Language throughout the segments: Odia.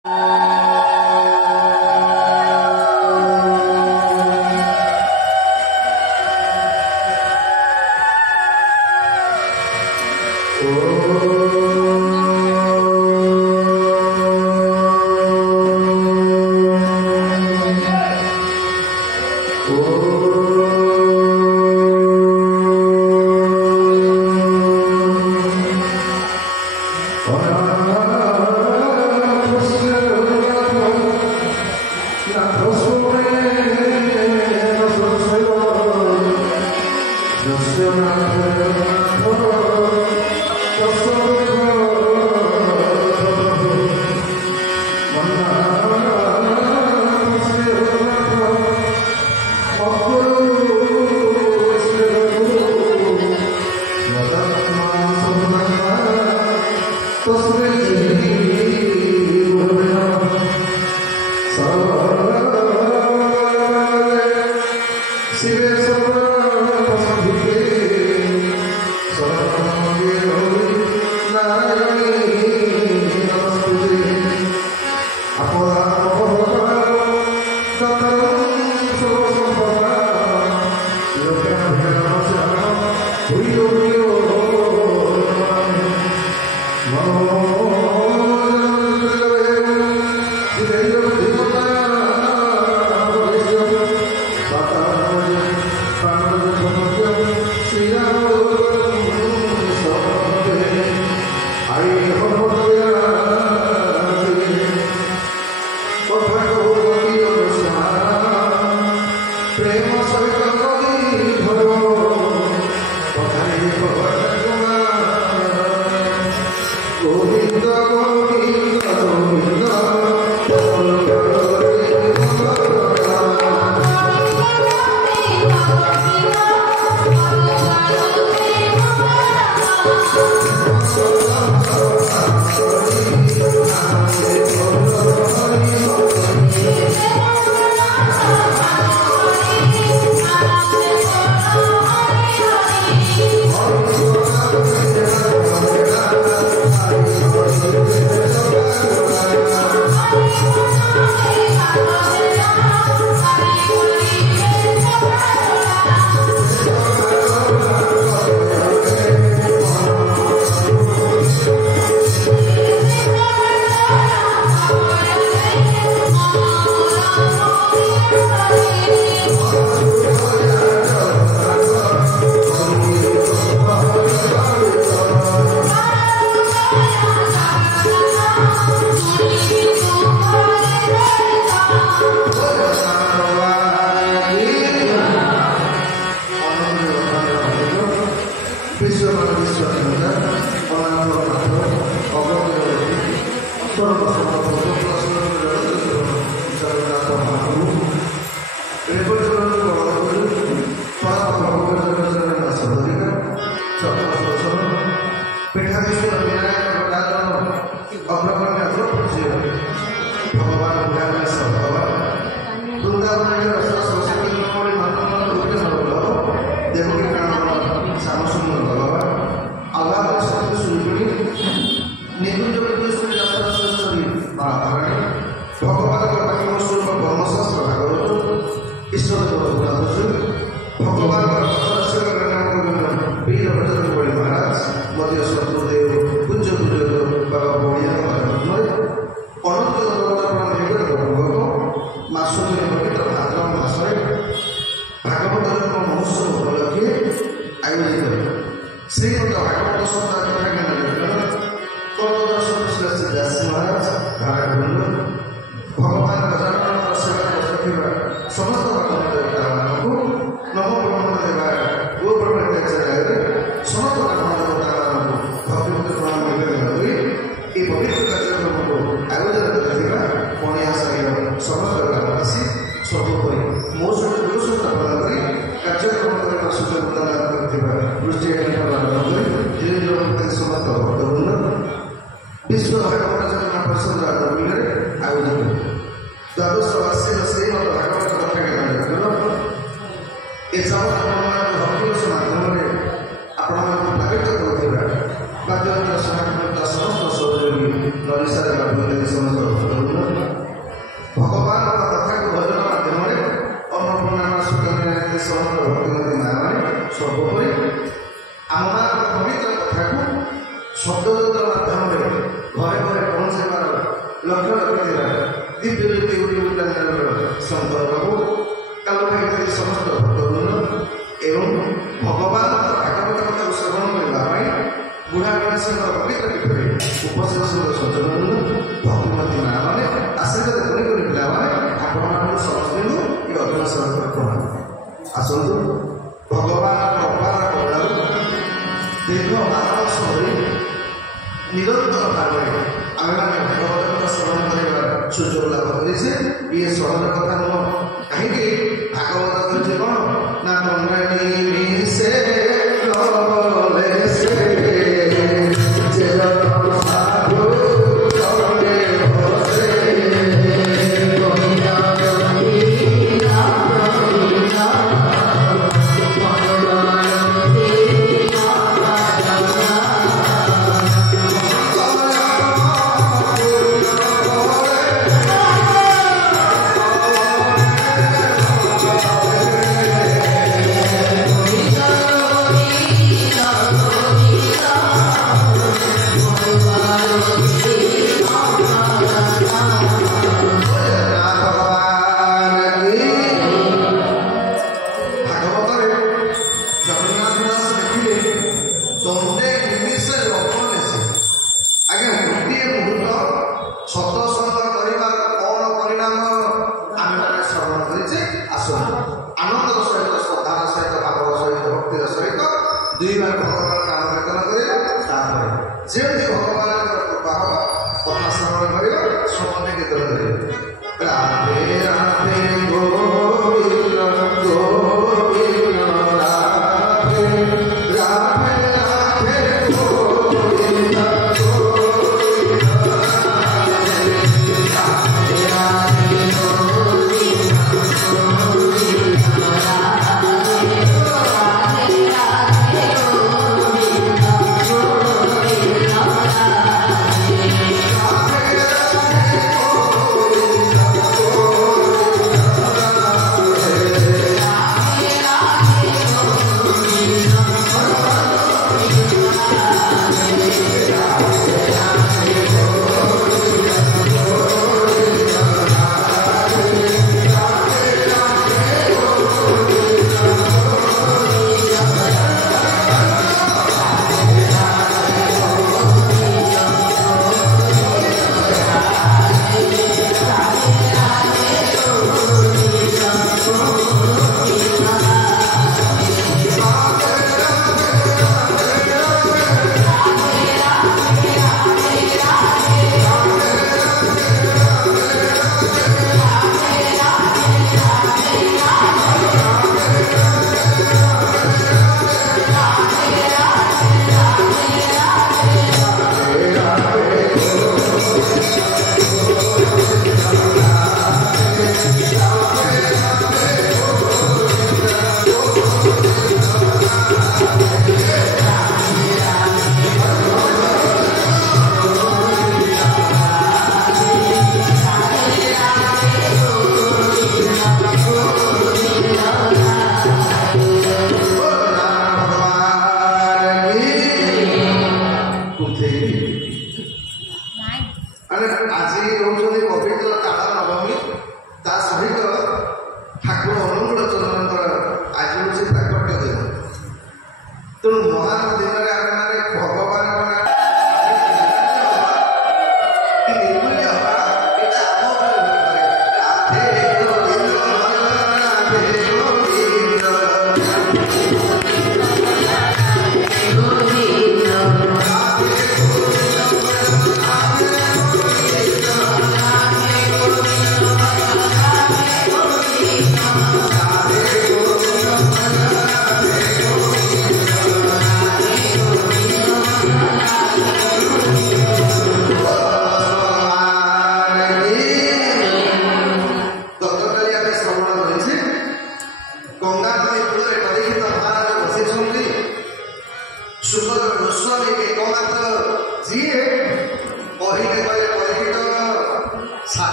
Bagaimana ଲକ୍ଷ୍ୟ ରଖିଥିବା ଦିବ୍ୟ ଜ୍ୟୋତି ଗୁରୁଙ୍କର ସମ୍ପର୍କକୁ କାମନା କରି ସମସ୍ତ ଭକ୍ତବୃନ୍ଦ ଏବଂ ଭଗବାନ ଭାଗବତ କଥାକୁ ଶ୍ରବଣ କରିବା ପାଇଁ ବୁଢ଼ା ଗଣେଶଙ୍କର ପବିତ୍ର ପୀଠରେ ଉପସ୍ଥିତ ସଜ୍ଜନବୃନ୍ଦ ଭକ୍ତିମତୀ ମାଆମାନେ ଆଶୀର୍ବାଦ ଗୁଣି କରି ପିଲାମାନେ ଆପଣମାନଙ୍କୁ ସମସ୍ତଙ୍କୁ ଏ ଅଧୀନ ସହର ପ୍ରଣାମ। ଆସନ୍ତୁ ଭଗବାନ ଭଗବାନ କରୁଣାରୁ ଦୀର୍ଘ 12 ବର୍ଷ ଧରି ନିରନ୍ତର ଭାବରେ ଆମେମାନେ ଭଗବତ କଥା ଶ୍ରବଣ କରିବାର ସୁଯୋଗ ଲାଭ କରିଛେ। ଇଏ ସହଜ କଥା ନୁହଁ। କାହିଁକି ଭାଗବତ କହିଛି କ'ଣ ନା ମିଶେ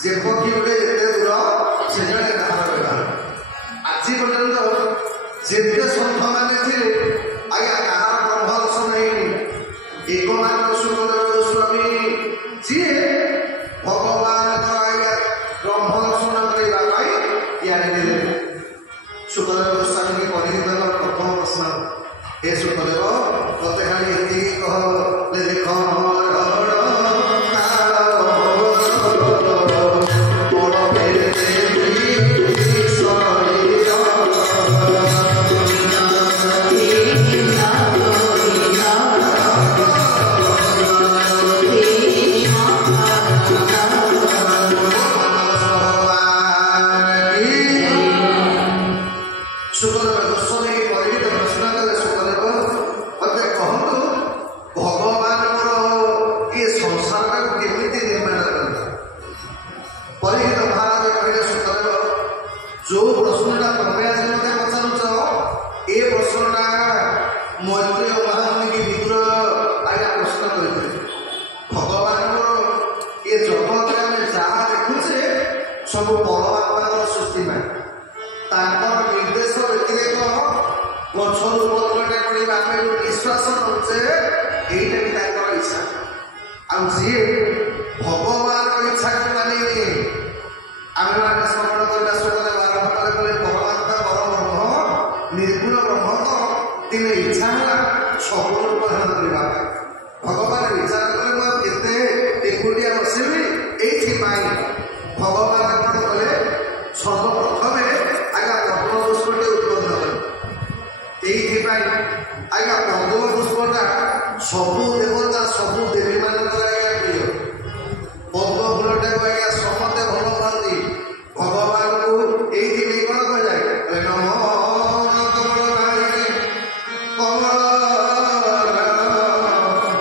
जे पक्षी गोटे एते दूर ଯେତେ ସନ୍ଥ ମାନେ ଥିଲେ ଆଜ୍ଞା କାହାର ବ୍ରହ୍ମ ଦର୍ଶନ ହେଇନି। ଏକମାତ୍ର ସୁଖଦେବ ଗୋସ୍ୱାମୀ ଯିଏ ଭଗବାନଙ୍କର ଆଜ୍ଞା ବ୍ରହ୍ମ ଦର୍ଶନ କରିବା ପାଇଁ ଜାଣିଥିଲେ। ସୁଖଦେବ ଗୋସ୍ୱାମୀକି ପରୀକ୍ଷିତଙ୍କ ପ୍ରଥମ ପ୍ରଶ୍ନ, ହେ ସୁଖଦେବ ମୋତେ ଖାଲି ଏତିକି କହ ଦେଖ ଯୋଉ ପ୍ରଶ୍ନଟା ତମେ ଆଜି ମୋତେ ପଚାରୁଛ ଏ ପ୍ରଶ୍ନଟା ମୈତ୍ରେୟ ମହାମୁନିକି ବିଦୁର ଆଜ୍ଞା ପ୍ରଶ୍ନ କରିଥିଲେ। ଭଗବାନଙ୍କର ଏ ଜଗତରେ ଆମେ ଯାହା ଦେଖୁଛେ ସବୁ ପରମାତ୍ମାଙ୍କର ସୃଷ୍ଟି ପାଇଁ। ତାଙ୍କର ନିର୍ଦ୍ଦେଶ ବ୍ୟତିରେକ ଗଛରୁ ପତ୍ରଟେ ପଡ଼ିବା ଆମେ ଯୋଉ ନିଶ୍ୱାସ ନେଉଛେ ଏଇଟା ବି ତାଙ୍କର ଇଚ୍ଛା। ଆଉ ଯିଏ ଭଗବାନଙ୍କ ଇଚ୍ଛାକୁ ମାନିନି ଆମେମାନେ ଶ୍ରବଣ କରିବା ସମୟରେ ବାରମ୍ବାର କଲେ ପରମାତ୍ମା ପରବ୍ରହ୍ମ ନିର୍ଗୁଣ ବ୍ରହ୍ମ ତ ଦିନେ ଇଚ୍ଛା ହେଲା ସବୁ ରୂପ ଧାରଣ କରିବା ପାଇଁ। ଭଗବାନ ବିଚାର କଲେ ମୁଁ କେତେ ଏକୁଟିଆ ବସିବି। ଏଇଥିପାଇଁ ଭଗବାନ କ'ଣ କଲେ ସର୍ବପ୍ରଥମେ ଆଜ୍ଞା ପଦ୍ମ ପୁଷ୍ପଟେ ଉଦ୍ବୋଧନ କଲେ। ଏଇଥିପାଇଁ ଆଜ୍ଞା ପଦ୍ମ ପୁଷ୍ପଟା ସବୁ ଦେବତା ସବୁ ଦେବୀମାନଙ୍କର ଆଜ୍ଞା ପ୍ରିୟ। ପଦ୍ମ ଫୁଲଟାକୁ ଆଜ୍ଞା ସମସ୍ତେ ଭଲ ପାଆନ୍ତି। ଭଗବାନଙ୍କୁ ଏଇଥିପାଇଁ କ'ଣ କୁହାଯାଏ ନମ କମଳ ନାରାୟଣେ କମଳ।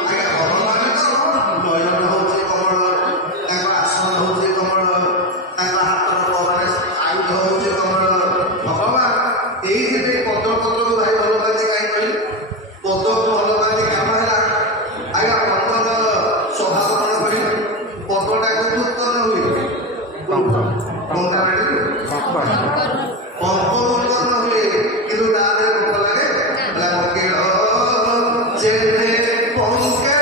ଆଜ୍ଞା ଭଗବାନଙ୍କର ନୟନ ହେଉଛି କମଳ, ତାଙ୍କ ଆସନ ହେଉଛି କମଳ, ତାଙ୍କ ହାତର ମାନେ ଆୟୁଧ ହେଉଛି କମଳ। ଭଗବାନ ଏଇଥିପାଇଁ ପଦ୍ମପତ୍ରକୁ ଭାରି ଭଲ ପାଆନ୍ତି। କାହିଁ କହିଲେ ପଦ୍ମକୁ ଭଲ ପାଆନ୍ତି କାମ ହେଲା ଆଜ୍ଞା ପଦ୍ମର ସ୍ୱଭାବ କ'ଣ କହିଲେ ପଦ୍ମଟା କେଉଁଠୁ ଉତ୍ପନ୍ନ ହୁଏ? ପଙ୍କ ଉତ୍ପନ୍ନ ହୁଏ କିନ୍ତୁ ତା ଦେହରେ ପଙ୍କ ଲାଗେ ଯେତେ ପଙ୍କେ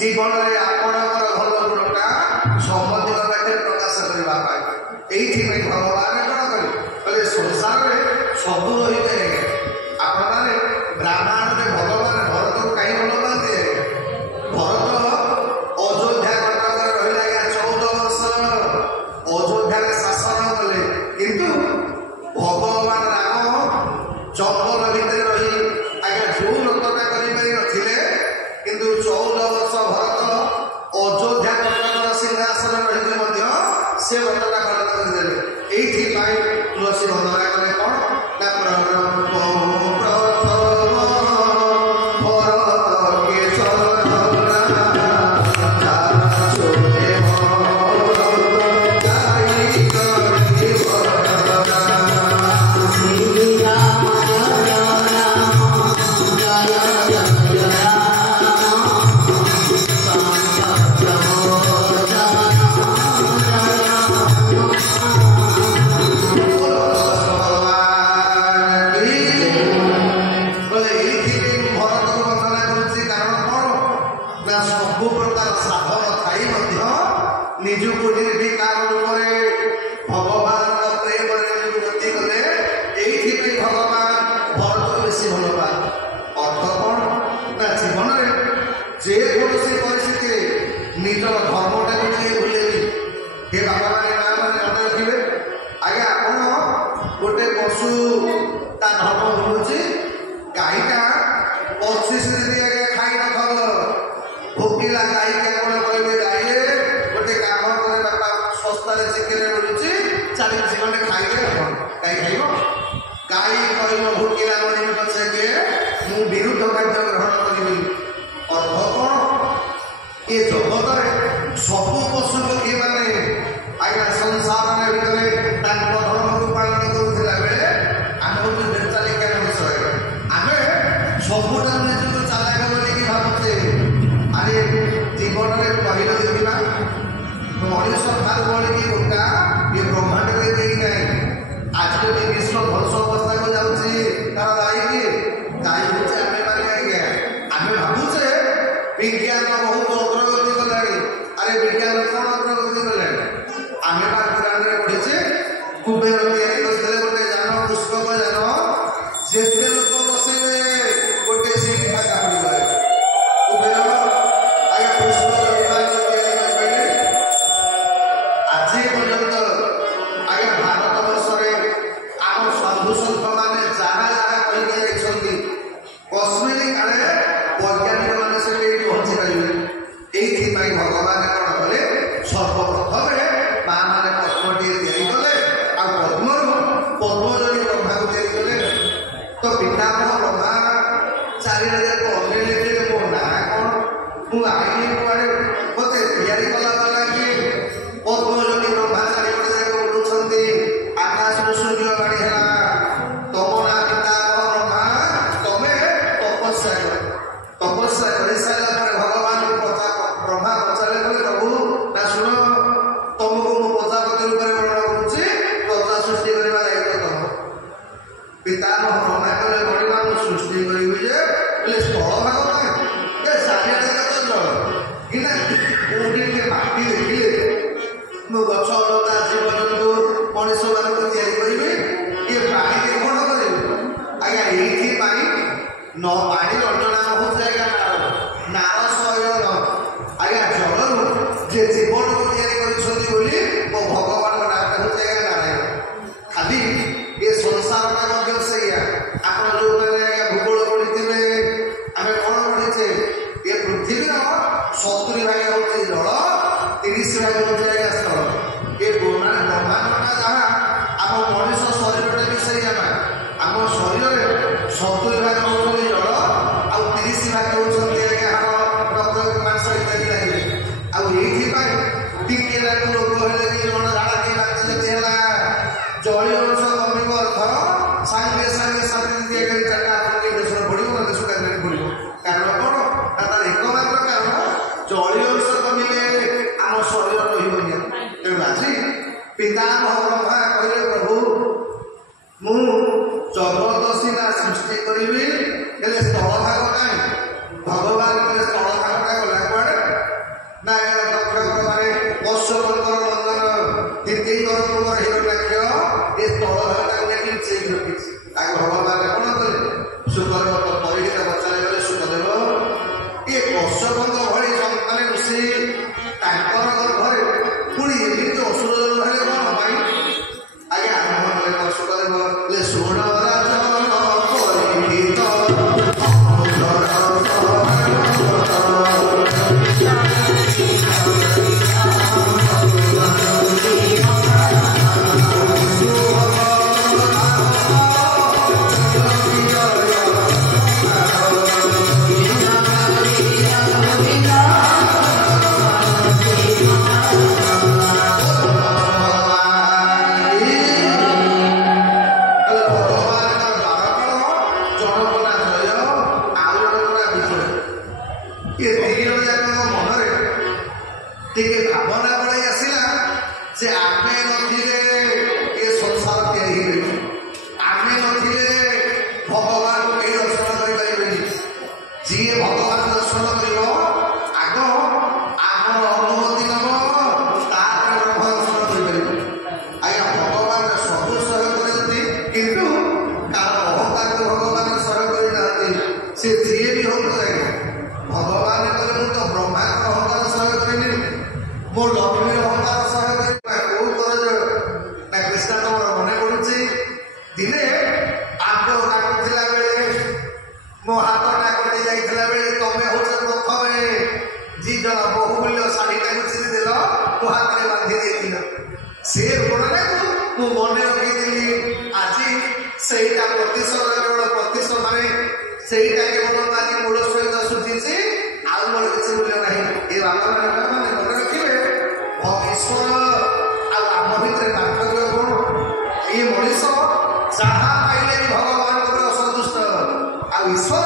জীবনের আপনার ভাল গুণটা সমুদ্র পাখে প্রকাশ করা এইথিপাই ভগবান কଣ কলে সংসারে ସବୁ ରହିବେ। ଆପଣମାନେ ବ୍ରାହ୍ମଣରେ ଭଗବାନ ଭରତକୁ କାହିଁ ଭଲ ପାଆନ୍ତି? ନିଜକୁ ନିର୍ବିକାର ରୂପରେ ଭଗବାନଙ୍କ ପ୍ରେମରେ ଗତି କଲେ। ଏଇଥିପାଇଁ ଭଗବାନ ଭରତକୁ ବେଶୀ ଭଲ ପାଆନ୍ତି। ଅର୍ଥ କ'ଣ ନା ଜୀବନରେ ଯେକୌଣସି ପରିସ୍ଥିତିରେ ନିଜର ଧର୍ମଟାକୁ ଯିଏ ଭୁଲେନି। ହେ ବାବାମାନେ ମା ମାନେ ମନେ ରଖିବେ, ଆଜ୍ଞା ଆପଣ ଗୋଟେ ପଶୁ ତା ଧର୍ମ ଭୁଲୁଛି, ଗାଈଟା 25 ଦିନ ଆଜ୍ଞା ଖାଇ ନଥିବ, ଭୋକିଲା ଗାଈକି ଆପଣ କହିବେ ଗାଈରେ ଗୋଟେ କାମ କରେ ବାପା ଶସ୍ତାରେ ଚିକେନ ମିଳୁଛି 40 ଖଣ୍ଡେ ଖାଇବେ, ଆପଣ ଗାଈ ଖାଇବ? ଗାଈ କହିବ ଭୋକିଲା ମରିବି ପଛକେ ମୁଁ ବିରୁଦ୍ଧ କାର୍ଯ୍ୟ ଗ୍ରହଣ କରିବି। ଅର୍ଥ କ'ଣ? ଏ ଜଗତରେ ସବୁ ପଶୁ ପକ୍ଷୀ ମାନେ ଆଜ୍ଞା ସଂସାର ଭିତରେ ତାଙ୍କ ଧର୍ମକୁ ପାଳନ କରୁଥିଲା ବେଳେ ଆମେ ହଉଛୁ ବେଚାଲିକା ମଣିଷ। ଆମେ ସବୁଠାରୁ ନିଜକୁ ଚାଲାକ ବୋଲିକି ଭାବୁଛେ। ଆରେ ଜୀବନରେ କହିଲ ଦେଖିବା, ମଣିଷ ଠାରୁ ବଳିକି ଗୋଟା ଏ ବ୍ରହ୍ମାଣ୍ଡରେ କେହି ନାହିଁ। ଆଜି ଯଦି ବିଶ୍ୱ ଧ୍ୱଂସ ଅବସ୍ଥାକୁ ଯାଉଛି ତାର ଦାୟୀ କିଏ? ଦାୟୀ ହଉଛି ଆମେ ମାନେ। ଆଜ୍ଞା ଆମେ ଭାବୁଛେ ବିଜ୍ଞାନ ବହୁତ ଅଗ୍ରଗତି କଲାଣି। ଆରେ ବିଜ୍ଞାନ କ'ଣ ଅଗ୍ରଗତି କଲାଣି? ଆମେ ବା ପୁରାଣରେ ପଢିଛେ କୁବେର ତିଆରି କରିଥିଲେ ଗୋଟେ ଯାନ, ପୁଷ୍ପକ ଯାନ, ଯେତେ ଲୋକ ବସିବେ ଗୋଟେ ସିଟ୍ ଫାଙ୍କା ପଡ଼ିଗଲେ। କୁବେର ଆଜ୍ଞା ପୁଷ୍ପକ ବିମାନ ତିଆରି କରିପାରିଲେ। ଆଜି ପର୍ଯ୍ୟନ୍ତ ଆଜ୍ଞା ଭାରତ ବର୍ଷରେ ଆମ ସାଧୁ ସନ୍ଥ ମାନେ ଯାହା ଯାହା କହିକି ଯାଇଛନ୍ତି କଶ୍ମୀରୀ କାଳେ ବୈଜ୍ଞାନିକ ମାନେ ସେଠି ପହଞ୍ଚି ପାରିବେ। ଏଇଥିପାଇଁ ଭଗବାନ କ'ଣ କଲେ? ସର୍ବପ୍ରଥମେ ମା ମାନେ ପଦ୍ମଟିଏ ତିଆରି କଲେ, ଆଉ ପଦ୍ମରୁ ପଦ୍ମଜଳି ବ୍ରହ୍ମାକୁ ତିଆରି କଲେ। ତ ପିତାମହ ବ୍ରହ୍ମା ଚାରିଆଡ଼େ ଅନେଇଲେ, ମୋ ନାଁ କ'ଣ, ମୁଁ ଆଇନି କୁଆଡ଼େ, ମତେ ତିଆରି କଲା ବାଲା କିଏ? ପଦ୍ମଜଳି ବ୍ରହ୍ମା ଚାରିପଟେ ଯାକ ବୁଲୁଛନ୍ତି। ଆକାଶରୁ ସୂର୍ଯ୍ୟ ବାଣୀ ହେଲା, ତମ ନାଁ ପିତାମହ ବ୍ରହ୍ମା, ତମେ ତପସ୍ୟା କର। ତପସ୍ୟା କରିସାରିଲା ପରେ ଭଗବାନଙ୍କୁ ବ୍ରହ୍ମା ପଚାରିଲେ, କହିଲେ ପ୍ରଭୁ ନା ଶୁଣ, ତମକୁ ମୁଁ ପ୍ରଜାପତି ରୂପରେ ଗ୍ରହଣ କରୁଛି, ପ୍ରଜା ସୃଷ୍ଟି କରିବା ଦାୟିତ୍ୱ ତମ। ପିତାମହ ବ୍ରହ୍ମା କହିଲେ ମଣିମା ମୁଁ ସୃଷ୍ଟି କରିବି ଯେ ହେଲେ ସ୍ଥଳ ଭାଗ ନାହିଁ, ଚାରିଆଡ଼େ କେତେ ଜଳ କିନା କୋଉଠି ଟିକେ ମାଟି ଦେଖିଲେ ମୁଁ ଗଛ ଲତା ଜୀବଜନ୍ତୁ ମଣିଷ ମାନଙ୍କୁ ତିଆରି କରିବି, ଇଏ ପାଣିରେ କ'ଣ କରିବି? ଆଜ୍ଞା ଏଇଥିପାଇଁ ନ ପାଣି ରଚନା ହଉଛି ଆଜ୍ଞା ନାର ଶୟନ। ଆଜ୍ଞା ଜଳରୁ ଯେ ଜୀବନକୁ ତିଆରି କରିଛନ୍ତି ବୋଲି ମୋ ଭଗବାନଙ୍କ ନାଁଟା ହଉଛି ଆଜ୍ଞା ନାରାୟଣ। ଖାଲି ଏ ସଂସାରଟା ମଧ୍ୟ ସେଇଆ। ଆପଣ ଯୋଉମାନେ ଆଜ୍ଞା ଭୂଗୋଳ ପଢିଥିବେ, ଆମେ କ'ଣ ପଢିଛେ? ଏ ପୃଥିବୀର 70 ଭାଗ ହଉଛି ଜଳ, 30 ଭାଗ ହଉଛି ଆଜ୍ଞା ସ୍ଥଳ। ଏ ବ୍ରହ୍ମାଣ୍ଡଟା ଯାହା ଆମ ମଣିଷ ଶରୀରଟା ବି ସେଇଆ ନା। ଆମ ଶରୀରରେ 70 ଭାଗ ହଉଛନ୍ତି ଜଳ, ଆଉ 30 ଭାଗ ହଉଛନ୍ତି ଆଜ୍ଞା ଆମ ରକ୍ତ ମାଂସ ଇତ୍ୟାଦି ଲାଗିବେ। ଆଉ ଏଇଥିପାଇଁ ଟିକେ ରୋଗ ହେଲେ କି ଜଣ ଝାଡ଼ା କି ବାନ୍ତି ଯଦି ହେଲା, ଜଳୀୟ ଅଂଶ କମିବ, ଅର୍ଥ ସାଙ୍ଗେ ସାଙ୍ଗେ 7 ଦିନ 4ଟା ଆପଣଙ୍କ ଇଞ୍ଜେକ୍ସନ ପଡ଼ିବ, ନହେଲେ ସୁଗାର ପଡ଼ିବ। କାରଣ କ'ଣ? ନା ତାର ଏକମାତ୍ର କାରଣ ଜଳୀୟ ଅଂଶ କମିଲେ ଆମ ଶରୀର ରହିବନି। ତେଣୁ ଆଜି ପିତାମହ ବ୍ରହ୍ମା କହିଲେ ପ୍ରଭୁ ମୁଁ ଜଗତ ସିନା ସୃଷ୍ଟି କରିବି, ହେଲେ ସ୍ଥଳ ଭାଗ କାହିଁ? ଭଗବାନ କହିଲେ ସ୍ଥଳ ଭାଗଟା ଗଲା କୁଆଡ଼େ? ନା ମାନେ କଶ୍ୟପଙ୍କର ବନ୍ଧନ ଦ୍ୱିତୀୟଙ୍କର ତୁମର ହିରଣ୍ୟାକ୍ଷ, ଏ ସ୍ଥଳ ଭାଗଟାକୁ ନେଇକି ଲୁଚେଇକି ରଖିଛି। ତାକୁ ଭଗବାନ କ'ଣ କଲେ? ସୁକଦେବ ପରୀକ୍ଷିତ ପଚାରି ଗଲେ, ସୁକଦେବ ଏ କଶ୍ୟପଙ୍କ ଭଳି ମାନେ ଋଷି ତାଙ୍କର ଘରେ ପୁଣି ଏମିତି ଅସୁର ହେଲେ କ'ଣ ପାଇଁ? ଆଜ୍ଞା ଆରମ୍ଭ କଲେ ସୁକଦେବ ଶୁଣ ଟିକେ ଭାବନା ପଳେଇ ଆସିଲା ଯେ ଆମେ ନଥିଲେ ଏ ସଂସାର ତିଆରି ହେଇପାରିବ, ଆମେ ନଥିଲେ ଭଗବାନଙ୍କୁ କେହି ଦର୍ଶନ କରିପାରିବେନି। ଯିଏ ଭଗବାନ ଦର୍ଶନ କରିବ ଆଗ ଆମର ଅନୁମତି ନବ, ତାପରେ से जिए भी हो भगवान कहले मु तो ब्रह्मा अहंकार सहयोग करेनि मो लक्ष्मी अहंकार सहयोग करेनि ना कृष्ण तमर मने पड़ुछि दिने आंगो काटुथिला बेले मो हाथ नाकटी जाइथिला बेले तमे होछ प्रथमे जी जन बहुमूल्य शाढ़ीटा गुछी देल तो हाथ में बांधि देथिल से गुणना को मु मने रखिदिली आज सेटा प्रतिशत केवल प्रतिशत माने सेटा केवल आज मूल सहित सुझिछि आउ मोर किछि मूल्य नाही ए बाबा माने मने रखिबे ईश्वर आ आम भितर पार्थक्य कोन ये मनीष जहाँ पाइले भगवान असंतुष्ट आ ईश्वर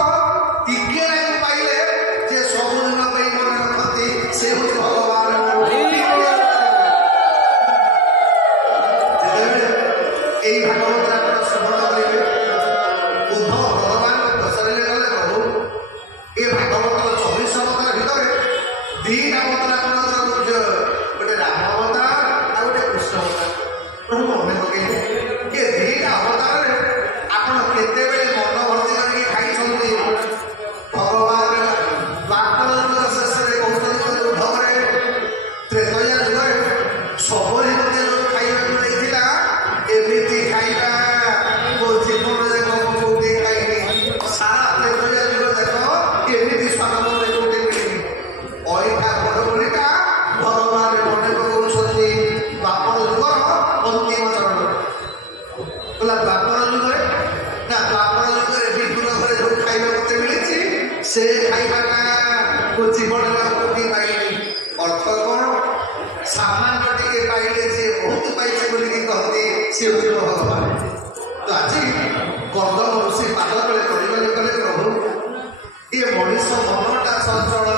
टिके नहीं पाइले जे सबुदिन मन रखती से हूँ भगवान यही भागवत श्रवण करेंगे उद्धव भगवान पचारे गले प्रभु ये भागवत 24 अवतार भितर दीटा अवतार मुख्य गोटे राम अवतार आ गोटे कृष्ण अवतार प्रभु मने पकड़े ये दीटा अवतार आप केतेबेले मन भर्ती करके खाई भगवान बापर शेष कहते उद्धव त्रेतया जुगे सबरी मध्य जो खाइबा एमती खाइबा मो जीवन कौटी खाइबी सारा त्रेतया जुग देख एमती स्वाद मोटे मिलनी अहिका बड़बड़ीटा भगवान मने पकाउछन्ति बापर जुगर अंतिम चरण बोला बापर जुगे ना बापर जुगे विपुल घरे जो खाइबा मते मिली से खाइबाटा मो जीवन कौटी पाइली अर्थ कौन सामान्य टिके पाइले जे बहुत पाइछे बोली कहते से भगवान तो आज कर्दम ऋषि पाद बेले करिगले कले प्रभु ये मनीष मनटा चंचल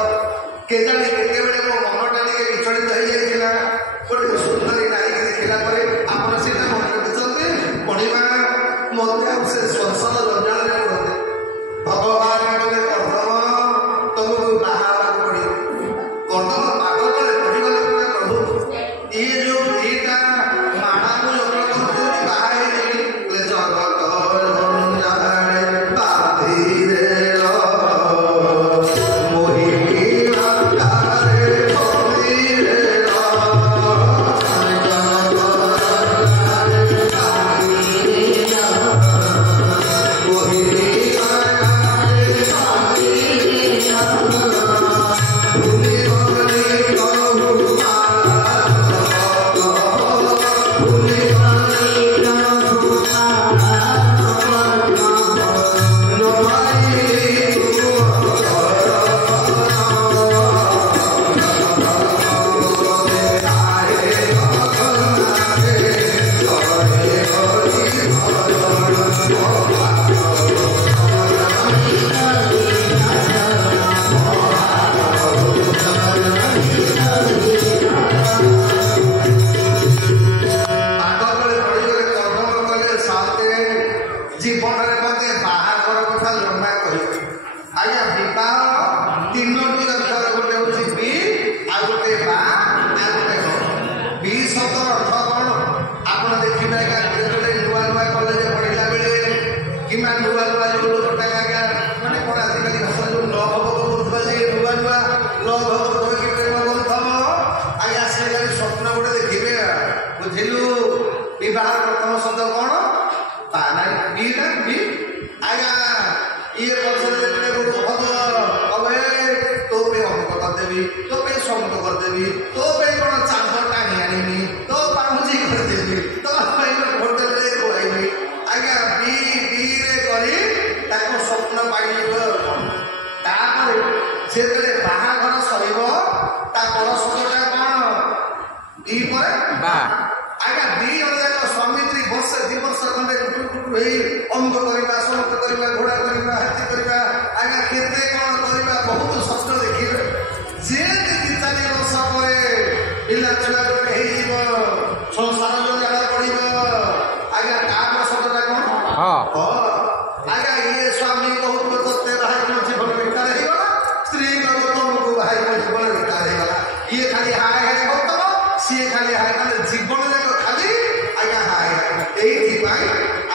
केजाणी केतेबेले मो मनटा टिके विचलित हो जाइथिला गोटे सुंदरी नारी देखिला परे आपण सेटा मन रखिछन्ते पढिबा मते से संसार रंजन रे कहते भगवान कहले कर्दम तुमको बाहर पड़ी कर्दम पाद बेले करिगले कले प्रभु ये जो दीटा माणा को लोक बाहर ले जगत रंजन बाधी रे मोहि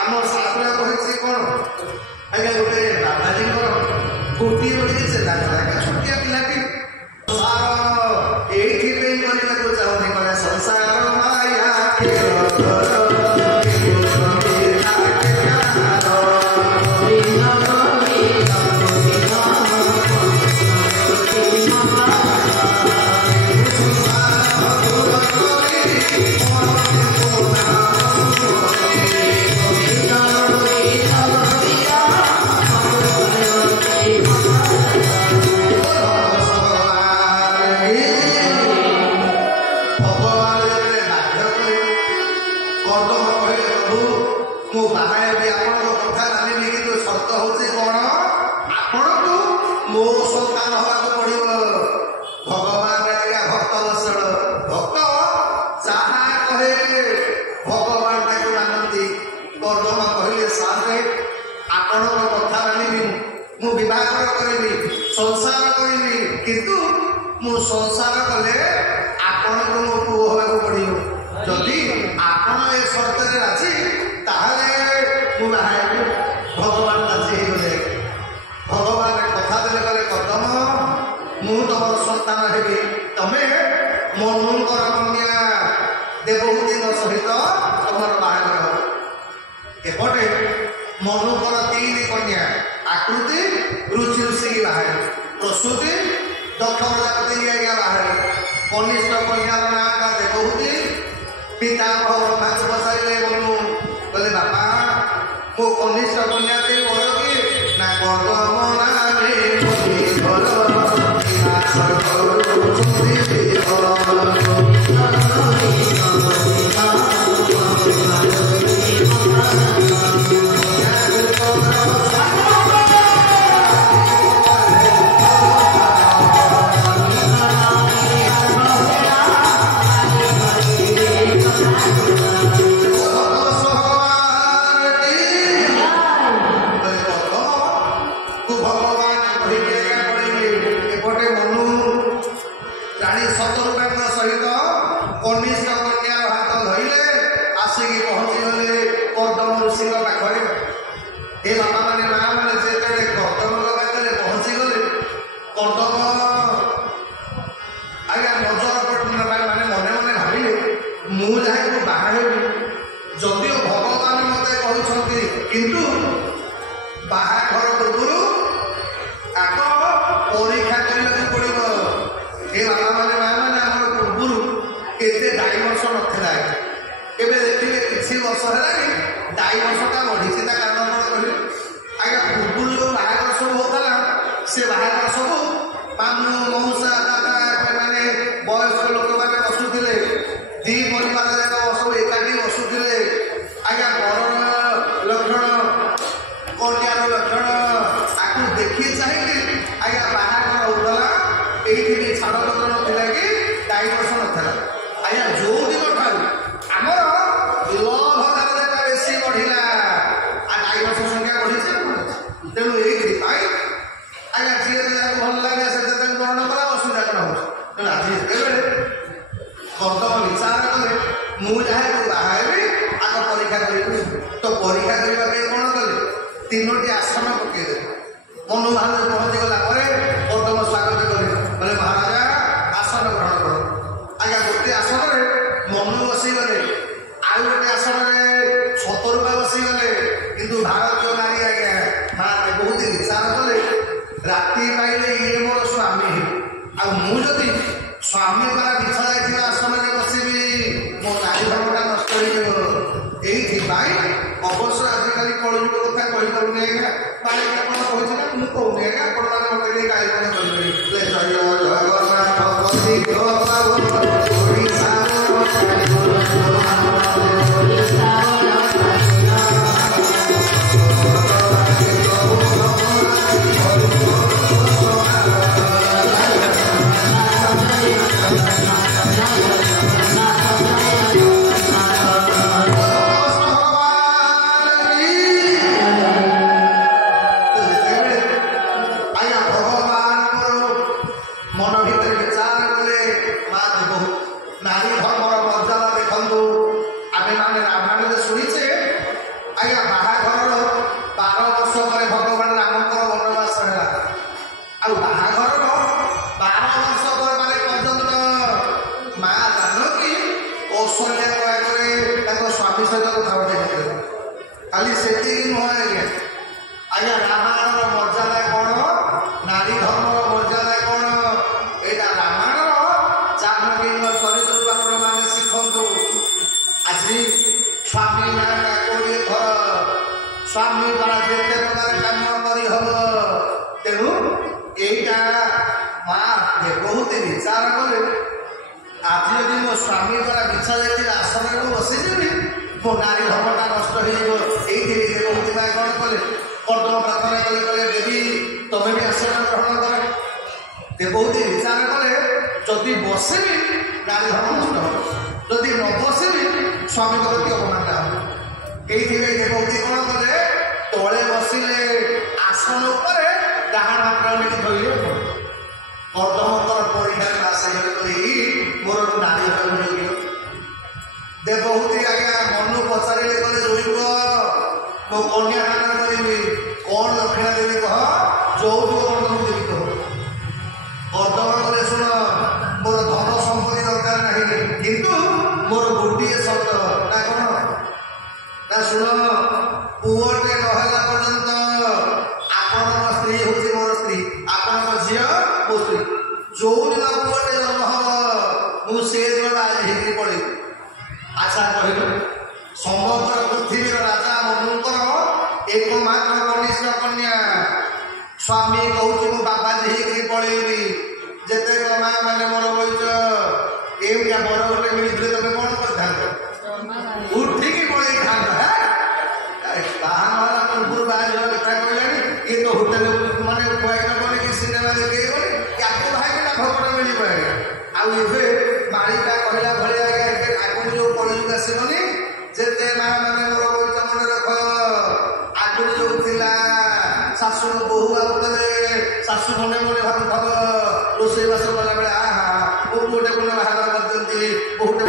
आम शास्त्र कौन आज्ञा गोटे बाबाजी ଗୋଟିଏ ବୋଲିକି ଚେତା କଲା ଛୋଟିଆ ପିଲାଟି ଏଇଥିପାଇଁ କରିବାକୁ ଚାହୁଁନି କହିଲା ସଂସାର ମାୟା संसार करी किंतु मु संसार कले आपण को मो पुओ होगा पड़ो जदि आपण ए शर्त राजी ताहले मु भगवान राजी गले भगवान कथा देले गले कदम मु तुम संतान हेबी तमे मनुकर कन्या देवहूति सहित तुम बाहर एपटे मनुकर 3 कन्या आकृति रुचि ऋषि की बाहर प्रसूति दक्ष प्रजापति गया बाहर कनिष्ठ कन्या ना का देवहूति पिता ब्रह्मा को बसाइले मनु बोले बापा मो कनिष्ठ कन्या के बड़ की ना कदम ना रे ସହିତ କଥାବାର୍ତ୍ତା ହେଇଥିଲେ ଖାଲି ସେତିକି ନୁହଁ ଆଜ୍ଞା ଆଜ୍ଞା ରାମାୟଣର ମର୍ଯ୍ୟାଦା କ'ଣ ନାରୀ ଧର୍ମର ମର୍ଯ୍ୟାଦା କ'ଣ ଏଇଟା ରାମାୟଣର ଜାନକୀଙ୍କ ଚରିତ୍ରରୁ ଆପଣମାନେ ଶିଖନ୍ତୁ ଆଜି ସ୍ୱାମୀ ନାଁଟା 20 ଥର ସ୍ୱାମୀ ଦ୍ୱାରା ଯେତେ ପ୍ରକାର କାମ କରିହବ ତେଣୁ ଏଇଟା ମା ବହୁତ ବିଚାର କଲେ ଆଜି ଯଦି ମୋ ସ୍ୱାମୀ ଦ୍ୱାରା ବିଛା ଯାଇଥିବା ଆସନରେ ମୁଁ ବସିଯିବି ମୋ ନାରୀ ଧର୍ମଟା ନଷ୍ଟ ହେଇଯିବ ଏଇଠି ବହୁତ ମା କ'ଣ କଲେ କର୍ଦ୍ଦମ ପ୍ରାର୍ଥନା କଲେ କଲେ ଦେବୀ ତମେ ବି ଆସନ ଗ୍ରହଣ କର ବହୁତ ବିଚାର କଲେ ଯଦି ବସିବି ନାରୀ ଧର୍ମ ନଷ୍ଟ ହେବ ଯଦି ନ ବସିବି ସ୍ୱାମୀଙ୍କ ପ୍ରତି ଅପମାନଟା ହେବ ଏଇଥିପାଇଁ ଦେବତୀ କ'ଣ କଲେ ତଳେ ବସିଲେ ଆସନ ଉପରେ ଡାହାଣ ହାତ ନେଇକି ଧରିଲେ କର୍ଦ୍ଦମଙ୍କର ପରୀକ୍ଷା ଆଶାରେ କଲି ମୋର ନାରୀ ଧର୍ମ ଯୋଗ୍ୟ ଦେବହୂତି ଆଜ୍ଞା ମନୁ ପଚାରିଲେ କଲେ ଯୋଇବ ମୋ କନ୍ୟା ଦାନ କରିବି କ'ଣ ଦକ୍ଷିଣା ଦେବି କହ ଯୌତୁକ କ'ଣ ତମକୁ ଦେବି କହ କର୍ଦ୍ଦମ କଲେ ଶୁଣ ମୋର ଧନ ସମ୍ପତ୍ତି ଦରକାର ନାହିଁ କିନ୍ତୁ ମୋର ଗୋଟିଏ ସର୍ତ୍ତ ନା କ'ଣ ନା ଶୁଣ ପୁଅଟେ ନହେଲା ପର୍ଯ୍ୟନ୍ତ ଆପଣଙ୍କ ସ୍ତ୍ରୀ ହେଉଛି ମୋର ସ୍ତ୍ରୀ ଆପଣଙ୍କ ଝିଅ ମୋ ସ୍ତ୍ରୀ ଯୋଉଦିନ ପୁଅଟେ ଜନ୍ମ ହବ ମୁଁ ସେ ଦିନ ଆଜି ହେଇକି ପଳେଇବି ଆଚ୍ଛା କହିଲେ ସମଗ୍ର ପୃଥିବୀର ରାଜା ମନୁଙ୍କର ଏକମାତ୍ର କନିଷ୍ଠ କନ୍ୟା ସ୍ୱାମୀ କହୁଛି ମୁଁ ବାବାଜୀ ହେଇକି ପଳେଇବି ଯେତେକ ମା ମାନେ ମୋର ବଇଛ ଏମିତିଆ ବଡ଼ ଗୋଟେ ମିଳିଥିଲେ ତମେ କ'ଣ କରିଥାନ୍ତ ଉଠିକି ପଳେଇଥାନ୍ତ ବାହା ନହେଲା ପୂର୍ବରୁ ବାହା ଯିବା କଥା କହିଲାଣି ଇଏ ତ ହୋଟେଲ ମାନେ ଖୁଆଇ ନେବନି କି ସିନେମା ଦେଖେଇବନି ୟାକୁ ବାହାରିକି ଲାଭ କ'ଣ ମିଳିବ ଆଜ୍ଞା ଆଉ ଏବେ ମାଳିକା କହିଲା ଭଳିଆ ଆଜ୍ଞା ଏବେ ଆଗରୁ ଯୋଉ କଳିଯୁଗ ଆସିବନି ଯେତେ ମା ମାନେ ମୋର ବଇଛ ମନେ ରଖ ଆଗରୁ ଯୋଉ ଥିଲା ଶାଶୁ ବୋହୂ ଆଉଥିଲେ ଶାଶୁ ମନେ ମନେ ଭାବୁଥବ ରୋଷେଇବାସ କଲାବେଳେ ଆହା ମୋ ପୁଅଟେ କୋଉଟା ବାହାଘର କରିଛନ୍ତି ବୋହୂଟେ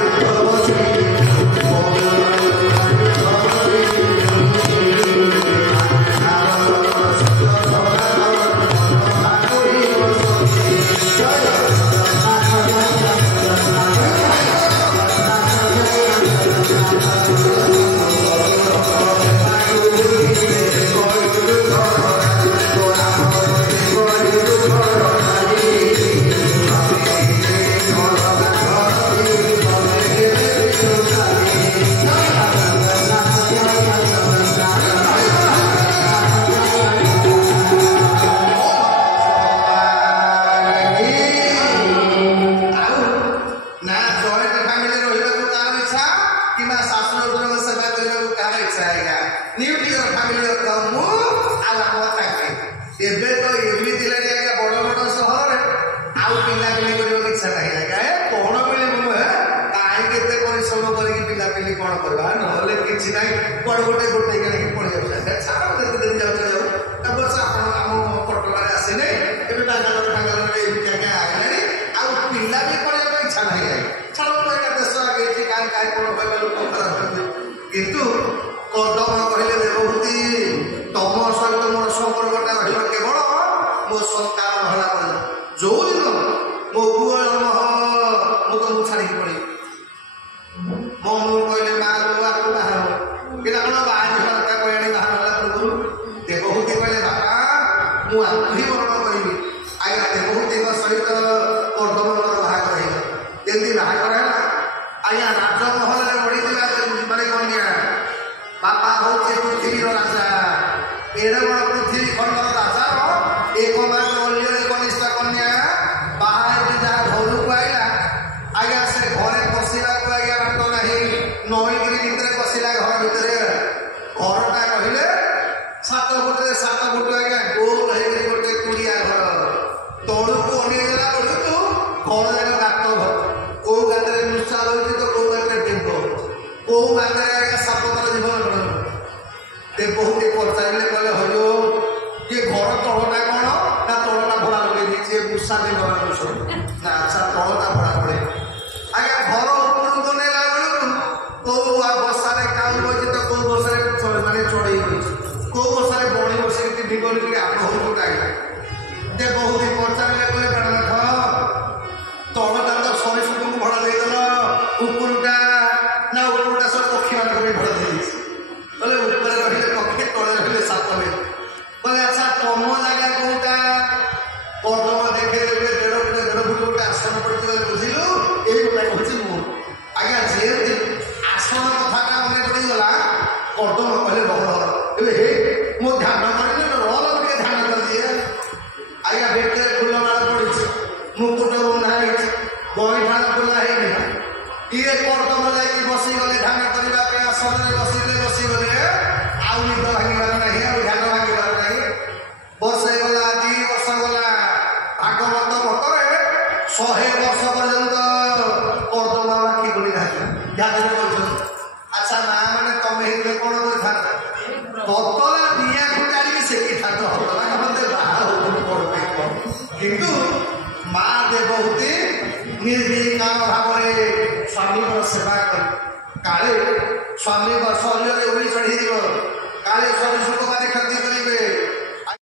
କିନ୍ତୁ କର୍ଦ୍ଦମ କହିଲେ ଦେବହୂତି ତମ ସହିତ ମୋର ସମ୍ପର୍କଟା ରହିବ କେବଳ ମୋ ସଂସ୍କାର ରହିଲା ପର୍ଯ୍ୟନ୍ତ ଯୋଉଦିନ ମୋ ପୁଅ ଜନ୍ମ ହବ ମୁଁ ତମକୁ ଛାଡ଼ିକି ପଳେଇବି ମନୁ କହିଲେ ମା ଆକୁ ବାହା ହବ ପିଲା କ'ଣ ବାହା ଯିବା କଥା କହିଲାଣି ବାହା ହେଲା ପୂର୍ବରୁ ଦେବହୂତି କହିଲେ ବାପା ମୁଁ ଆକୁ ହିଁ ବରଣ କରିବି ଆଜ୍ଞା ଦେବହୂତିଙ୍କ ସହିତ କର୍ଦ୍ଦମଙ୍କର ବାହାଘର ହେଇଗଲା ଯେମିତି ବାହାଘର ହେଲା ଆଜ୍ଞା ରାଜମହଲରେ ବଢ଼ିଥିବା ମାନେ କନ୍ୟା ବାପା ହଉଛି ପୃଥିବୀର ରାଜା ଏଡ଼େ ବଡ଼ ପୃଥିବୀ ଖଣ୍ଡର ରାଜାର ଏକମାତ୍ର ଅନ୍ୟ କନିଷ୍ଠ କନ୍ୟା ବାହା ହେଇକି ଯାହା ଘରକୁ ଆଇଲା ଆଜ୍ଞା ସେ ଘରେ ବସିବାକୁ ଆଜ୍ଞା ବାଟ ନାହିଁ ନଈଗିରି ଭିତରେ ବସିଲା ଘର ଭିତରେ ଘରଟା କହିଲେ 7 ଫୁଟରେ 7 ଫୁଟ ଆଜ୍ଞା ଗୋଲ ହେଇକରି ଗୋଟେ କୁଡ଼ିଆ ଘର ତଳୁକୁ ଅନେଇଗଲା ବେଳକୁ ଘର ଯାକ ଗାତ ଘର କୋଉ ଗାତରେ ମୂଷା ରହୁଛି ତ କୋଉ ଗାତରେ ବେଙ୍ଗ କୋଉ ଗାତରେ ଆଜ୍ଞା ସାପତର ଜୀବନ ଦେବହୂତି ପଚାରିଲେ କହିଲେ ହଇଲୋ ଇଏ ଘର ତଳଟା କ'ଣ ନା ତଳଟା ଭଡ଼ା ଲଗେଇ ଦେଇଛି ମୂଷା ବେଙ୍ଗ ନା ଆଚ୍ଛା ତଳଟା ଭଡ଼ା ପଡ଼େ ଆଜ୍ଞା ଘର ଉପରକୁ ନେଲା ବେଳକୁ କୋଉ ବସାରେ କାଉ ବସି ତ କୋଉ ବସାରେ ମାନେ ଚଢ଼େଇ ବସି କୋଉ ବସାରେ ବଣି ବସିକି ଟିଭି କରିକି ଆମ ଘରକୁ ଆଇଲା ଦେବହୂତି ପଚାରିଲେ କହିଲେ ପ୍ରାଣନାଥ ତଳଟା ତ ସରିଷକୁ ଭଡ଼ା ଦେଇଦେଲ ଉପରଟା ନା ଉପରଟା ସବୁ ପକ୍ଷୀମାନଙ୍କୁ ବି ଭଡ଼ା ଆଜ୍ଞା ବେକରେ ଫୁଲମାଳ ପଡ଼ିଛି, ମୁକୁଟ ବୁଣା ହେଇଛି, ଗଇଠାଣ ଫୁଲା ହେଇନି, ଇଏ କର୍ତ୍ତମ ଯାଇକି ବସିଗଲେ ଧ୍ୟାନ କରିବା ପାଇଁ ଆସନରେ ବସିଗଲେ ଆଉ ନିଦ ଭାଙ୍ଗିବାର ନାହିଁ, ଆଉ ଧ୍ୟାନ ଭାଙ୍ଗିବାର ନାହିଁ। ବର୍ଷେ ଗଲା, 2 ବର୍ଷ ଗଲା, ଭାଗବତ ମତରେ 100 ବର୍ଷ ପର୍ଯ୍ୟନ୍ତ କର୍ତ୍ତମ ଆଖି ଖୋଲିନାହାନ୍ତି, ଧ୍ୟାନରେ କରୁଛନ୍ତି। ଆଚ୍ଛା ନା ମାନେ ତମେ ହେଇଥିଲେ କଣ କରିଥାନ୍ତ? ତତଲା ନିଆଁକୁ ଜାଣିକି ସେକିଥାନ୍ତ, ହତଲା ମତେ ବାହା ହଉ। କିନ୍ତୁ ମା ଦେବହୂତି ନିର୍ବିକାର ଭାବରେ ସ୍ୱାମୀଙ୍କର ସେବା କରି, କାଳେ ସ୍ୱାମୀଙ୍କ ଶରୀରରେ ଉଳି ଚଢ଼ିଯିବ, କାଳେ ସ୍ୱାମୀ ସୁଖମାନେ କ୍ଷତି କରିବେ,